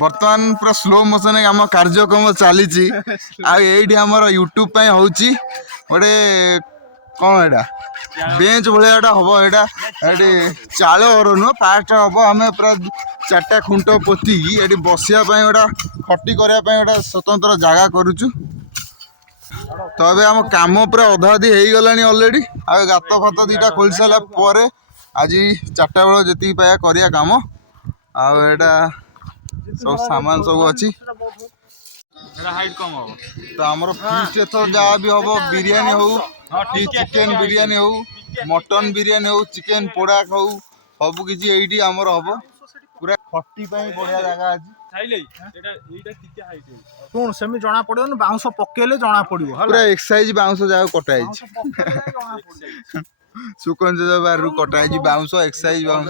बर्तमान पूरा slow motion आम कार्यक्रम चली आईटी आमर यूट्यूब होची गोटे कौन एटा बेंच भाया हम ये चाल नुह फास्ट हम आम पूरा 4टा खुंट पोतिकी ये बसिया गोटा खटी करने गोटे स्वतंत्र जगह करुचु तो अबे आम काम पूरा अधा अधी हो गला अलरेडी आ गात फात 2टा खोल सारापर आज 4टा बेल जी पाया करिया काम आटा सब सामान सब अच्छी तो आमर फीस्ट एथर जहाँ भी हम बिरियानी हो चिकेन बिरियानी हो मटन बिरियानी हो चिकेन पोड़ा हो सब किसी ये आमर हम पूरा खटी बढ़िया जगह अच्छी शुण सेमी जना पड़ो बाउंस पकेले जना पड़ो पूरा एक्सरसाइज बाउंस जगह कटाई सुकन बाहर कटाई बाउंस एक्सरसाइज बाउंस